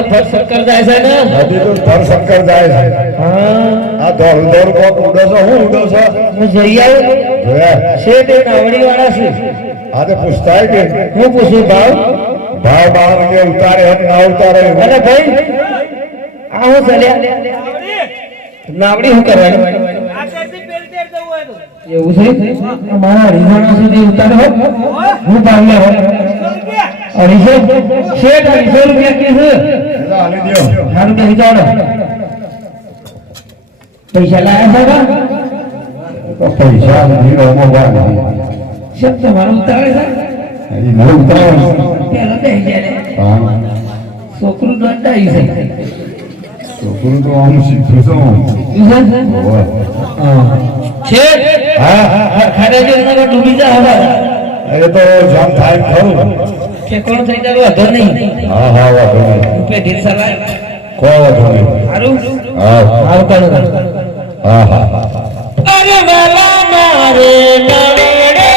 તો ફર શંકર જાય છે ને હજી તો ફર શંકર જાય છે હા આ દોડ દોડ કોક ઉડો છો હું ઉડો છો હું જઈ આવ્યો જોયા શેઠ એ નાવડી વાળા છે આ તો પૂછતા કે હું પૂછું ભાવ ભાવ બાવ કે ઉતારે હમ ના ઉતારે અરે ભાઈ આ હું ચાલ્યા નાવડી શું કરવાની એવું છે અમારા હરિયાણા સુધી ઉતારો હું પામ્યા હોય 250 શેઠ 250 રૂપિયા કે છે આલી દ્યો સારું કે વિચારો પૈસા લાયા છે પૈસા નથી ઓમોવા શેઠ તમારું ઉતારે છે હજી ન ઉતારે પેલા બેસી ગયા ને છોકરું દંડાઈ છે છોકરું તો આમ શીખ્યું છે હા ખરેખર એના ડૂબી જા હવા એ તો જામ થાય ખરું કે કોણ થઈ જાય વાંધો નહીં હા હા વાંધો નહીં રૂપે ઢીલ સલાહ કોઈ વાંધો નહીં સારું હા આવતા હા હા અરે વાલા મારે નવડે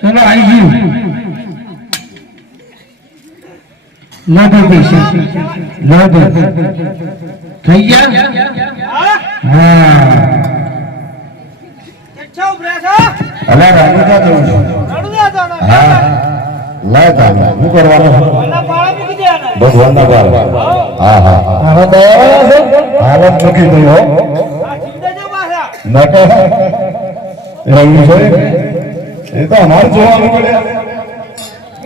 चलो आई गई लादो पैसा लादो થઈ ગયા હા अच्छा उभरा था હવે રાણુજા જવું છે રણુદા જાના હા લાય તાને શું કરવાનું ના પાળા મૂકી દેવાના ભગવાનના બાર હા હા હવે દયાવાળા છે હાલત મૂકી દઈ હો આ ચિંતા જો પાછા નકે એવું છે એ તો અમારે જોવાનું પડે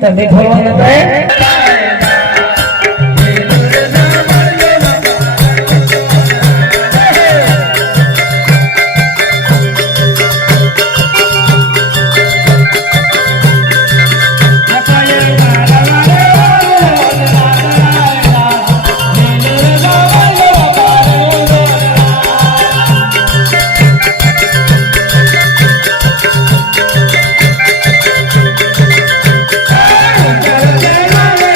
તમે ખોલવાના થાય Hey!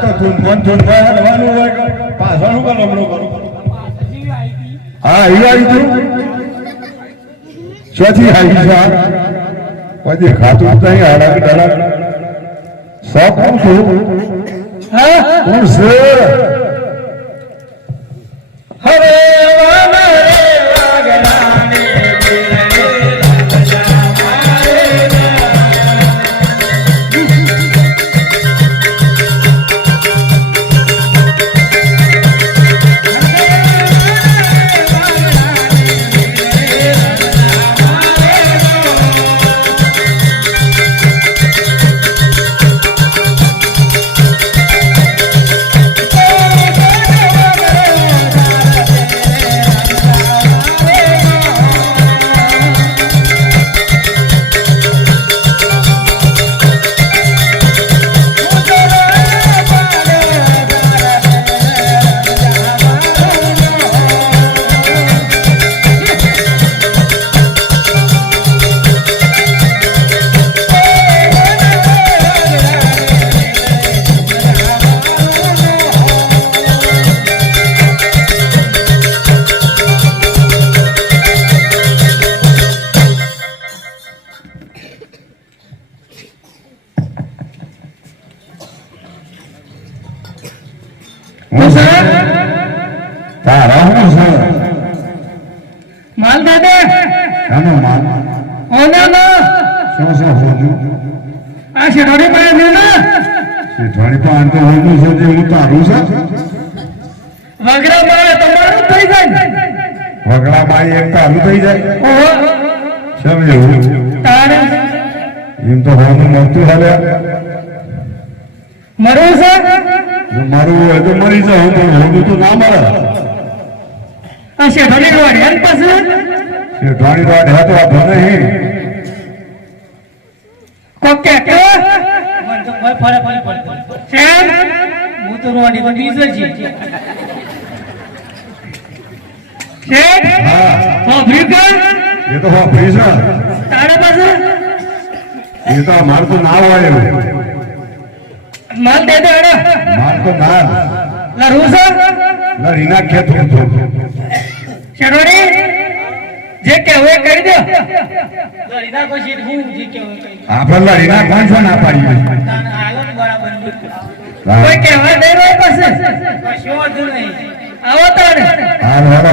તો તું હરવાનું હોય પાછળ શું કરો હમણાં કરું હા આવી તું ક્યાંથી આવી છે પછી ખાતું નહીં હાડા ડળા સૌ કોણ છું હા કોણ છે હવે વાના રે વાગનાને દિલને લાગજા મારે તારા હું છે માલ દાદા એનો માન ઓના ના શું શું હોનું આ શેઠોડી પાસે ને ના શેઠવાણી પાન તો હોનું છે જે હું તારું છે વગરા મારે તમારું થઈ જાય વગડા બાઈ એક તારું થઈ જાય ઓહો કેમ એવું તારે એમ તો હોનું મળતું હાલે મરું છે જો મારું હોય તો મરી જાઉં પણ હોનું તો ના મળે આ શેઠોડી રોડ હેલ પાસે શેઠવાણી તો આ તો આ નહીં કોકે કે શેમ હું તો રોડી પર ડીઝલ છે શેઠ હા ઓ ભીકા એ તો વાપરી છે તારા પાસે એ તો માર તો ના હોય માલ દે દે એડો માર તો ના લા રૂસા લડી નાખે થોડું થોડું શેઠોડી જે કે હવે કરી દો લડીના પછી હું જે કે આપણે લડી નાખવાનું છે ના પાડીએ હાલત બરાબર કોઈ કહેવા દે રો પાસે કશો વાંધો નહીં આવો તાણે હાલ હાલો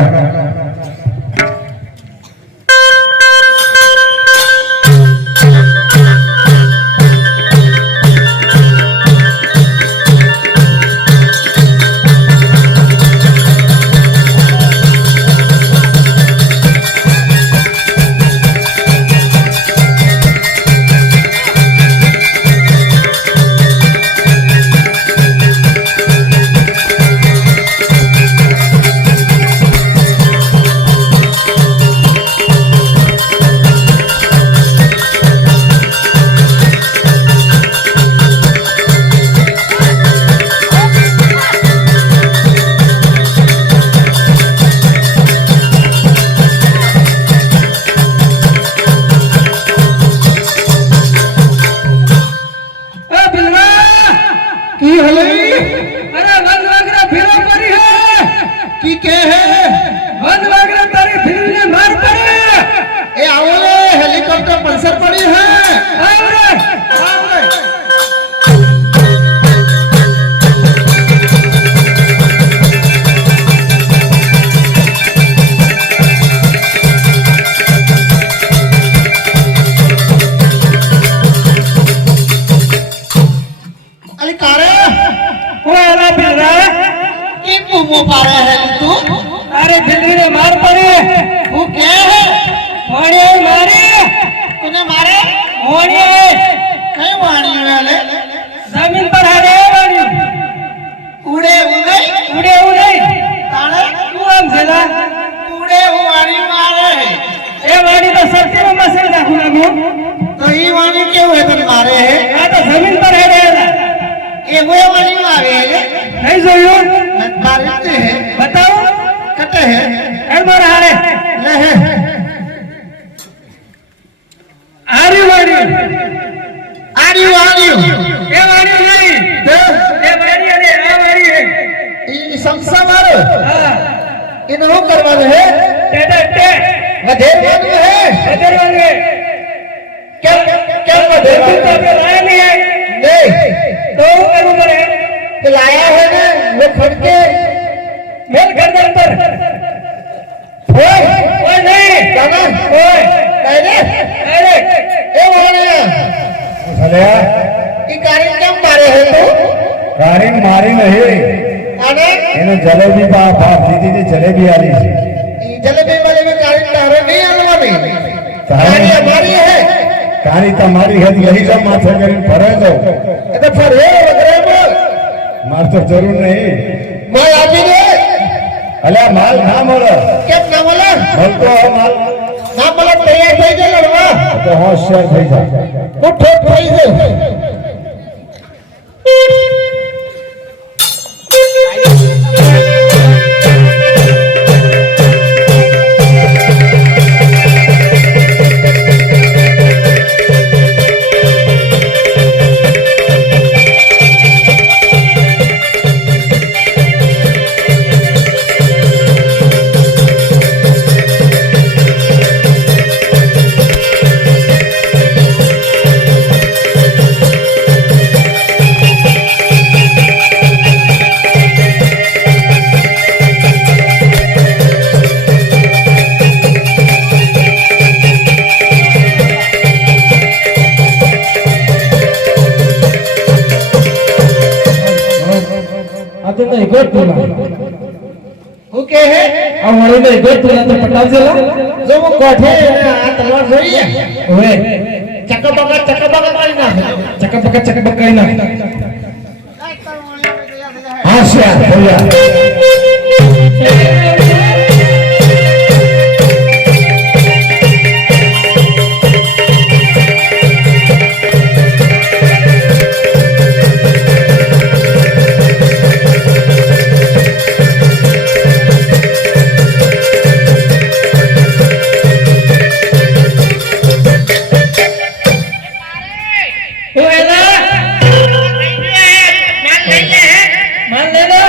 अरे दिल्ली ने मार पड़े वो क्या है मोड़े मारे तूने मारे मोड़े कई वाणी वाले जमीन पर हरे वाणी उड़े उड़े उड़े ताने तू आम चला उड़े वो वाणी मारे ये वाणी तो सत्य में मसल रखू ना तो ये वाणी क्यों है तुम मारे है आ तो जमीन पर हरे ये वो वाणी मारे है नहीं जोयो मारते हैं बताओ कटे हैं हर मार हारे ले है आरी वाणी आरी वाणी ये वाणी नहीं ये वाणी વધેરવાનું હે વધેરવાનું હે કેમ કેમ વધેરવાનું તો આપણે લાયા નહીં નહીં તો કરવું પડે કે લાયા હે ને વો ફડકે મેલ ગરદન પર ઓય નહીં કાકા ઓય ડાયરેક્ટ એ બોલે સલ્યા ઈ કારી કેમ મારે હે તું ગાડી મારી નહીં અને એને જલેબી બાપ દીદી જલેબી આલી છે ઈ જલેબી વાલે મે કારી તારે નહીં આલવાની તારી અમારી હે તારી તમારી હદ લઈ જા માથે કરીને ફરે દો એ તો ફરે વગરે બોલ માર તો જરૂર નહીં માલ આપી દે અલ્યા માલ ના મળે કેમ ના મળે મળતો આ માલ ના મળે તૈયાર થઈ જાય લડવા તો હોશિયાર થઈ જા ઉઠો થઈ જાય आता तो एक और तुला હું કે હે આ વળી તો એક જ तुला તો પટાવજેલા જો હું કોઠે આ તલવાર જોઈએ ઓએ ચકબકા કરી નાખે ચકપક કરી ના હોશિયાર થઈ જા मान ले लो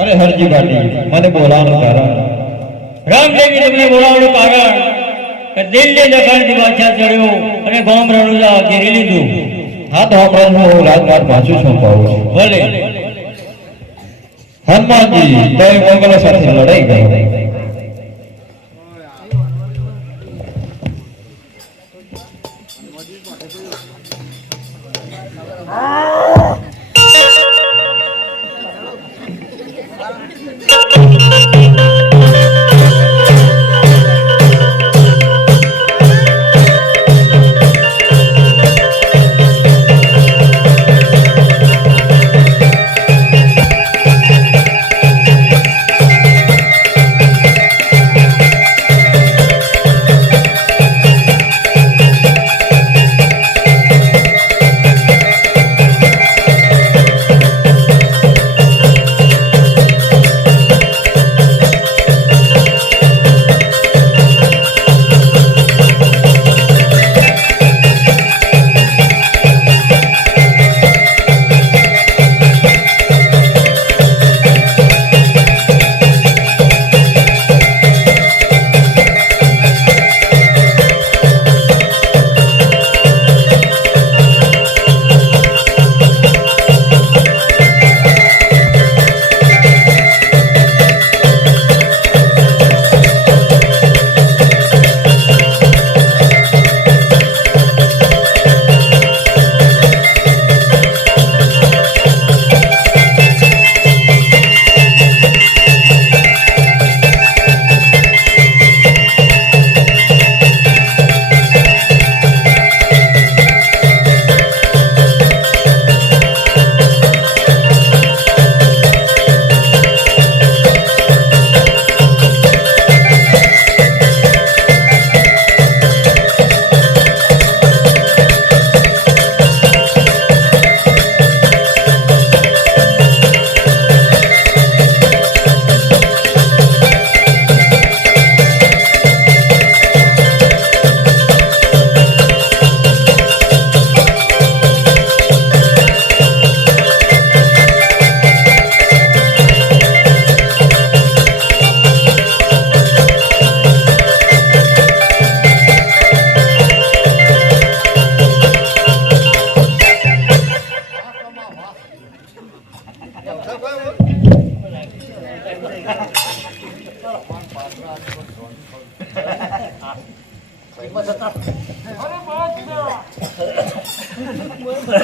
અરે હરજી બાટી મને બોલાવવાનું કારણ રામદેવી તમને બોલાવવાનું કારણ કે દિલ્હી દખણથી બાદશાહ ચડ્યો અને ગામ રણુજા ઘેરી લીધું. હા તો આપણે હું રાજમાર્ગ પાછું સોંપાવું છું. ભલે હનુમાનજી તો મોગલો સાથે લડાઈ ગઈ.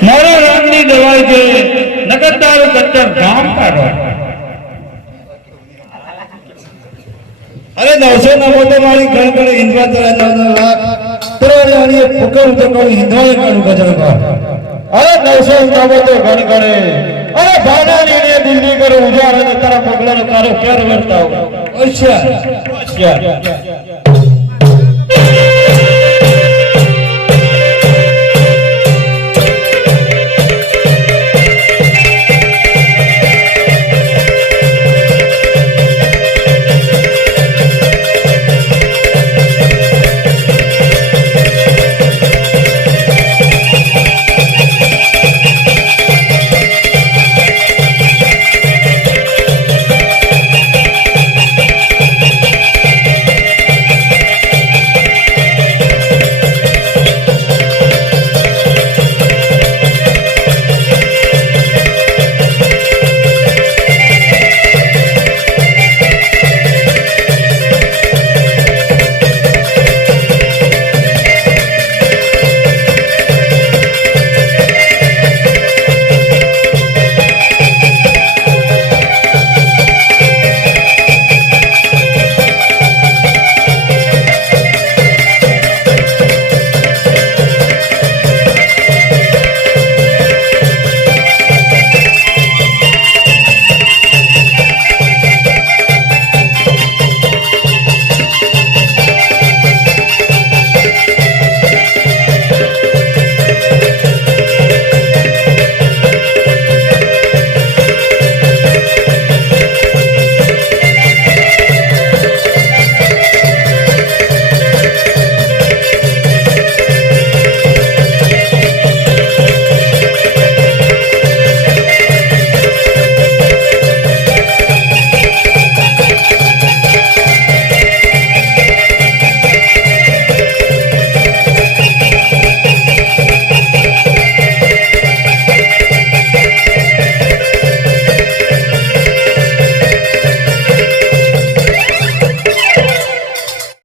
મારા રામની દવાઈ છે નગરદારો કત્તર ધામ કાઢો. અરે 900 ના મોટો મારી ઘણ ઘણ હિંદવા તળા 9 લાખ તળાની ફુકર તો કહું હિંદવાએ કાઢું ગજર કા. અરે 900 ના મોટો ઘણ ઘણે અરે ભાડાની ને દિલ્હી કરો ઉજાર અને તારા પગલાનો કારો ક્યારે વર્તાવ. અચ્છા